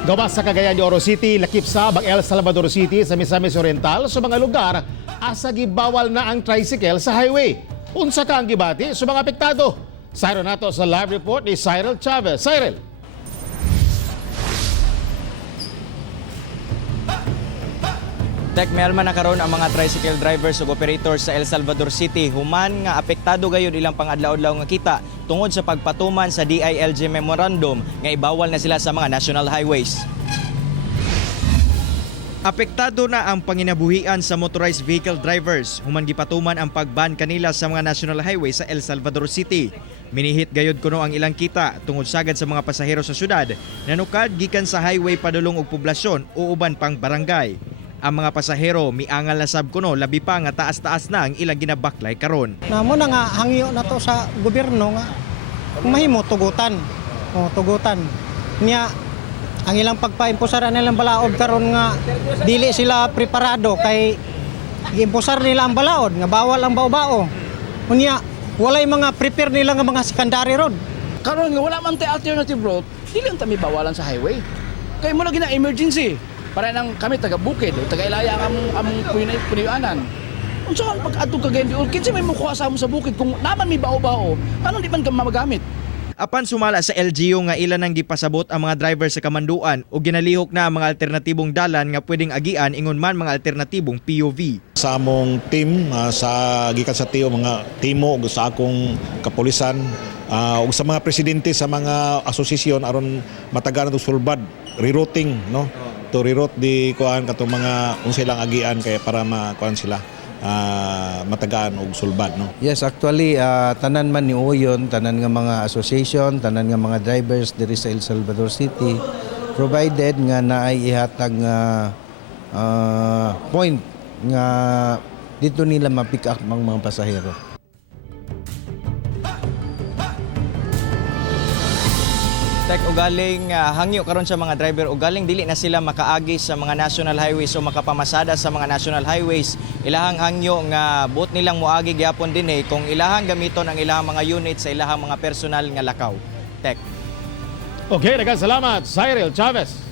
Gawas sa Cagayan de Oro City, lakip sa El Salvador City sa Misamis Oriental sa mga lugar asa gibawal na ang tricycle sa highway. Unsa ka ang gibati sa mga apektado? Sayro nato sa live report ni Cyril Chavez. Cyril. Tek, may alman na karon ang mga tricycle drivers ug operators sa El Salvador City human nga apektado gayud ilang pangadlaw-adlaw nga kita tungod sa pagpatuman sa DILG memorandum nga ibawal na sila sa mga national highways. Apektado na ang panginabuhian sa motorized vehicle drivers human gipatuman ang pagban kanila sa mga national highway sa El Salvador City. Minihit gayud kuno ang ilang kita tungod sagad sa mga pasahero sa syudad nanukad gikan sa highway padulong og poblasyon o uban pang barangay. Ang mga pasahero miangal na sab kuno labi pa nga taas-taas na ang ilang ginabaklay karon. Namo na nga hangyo na to sa gobyerno nga mahimo tugutan. Tugutan. Niya ang ilang pagpaimposar nilang balaod karon nga dili sila preparado kay giimposar nila ang balaod nga bawal ang bao-bao. Unya walay mga prepare nila nga mga secondary road. Karon nga wala man tay alternative road, dili ta mi bawalan sa highway. Kay mo lagi na emergency. Para nang kami taga-bukid o taga-ilaya ang among puniyuanan. Kung saan pag-adto ka ganyan, kinsa may mukuha sa sa bukid kung naman may bao-bao, ano di man ka magamit? Apan sumala sa LGU nga ilan ang gipasabot ang mga driver sa kamanduan o ginalihok na ang mga alternatibong dalan nga pwedeng agian ingon man mga alternatibong POV. Sa among team, sa gikan sa TIO, mga timo ug sa akong kapulisan, ug sa mga presidente sa mga asosasyon aron matagaran og sulbad, rerouting, no? To reroute di kuan katong mga unsay lang agian kay para makuan sila matagaan og sulbad, no. Yes, actually tanan man ni Uyon, tanan nga mga association, tanan nga mga drivers diri sa El Salvador City provided nga naay ihatag nga point nga dito nila ma-pick up ang mga pasahero. Tek, ugaling hangyo karon sa mga driver ugaling dili na sila makaagi sa mga national highways o makapamasada sa mga national highways. Ilahang hangyo nga buot nilang moagi gyapon dinhi kung ilahang gamiton ang ilahang mga unit sa ilahang mga personal nga lakaw. Tek. Okay, salamat Cyril Chavez.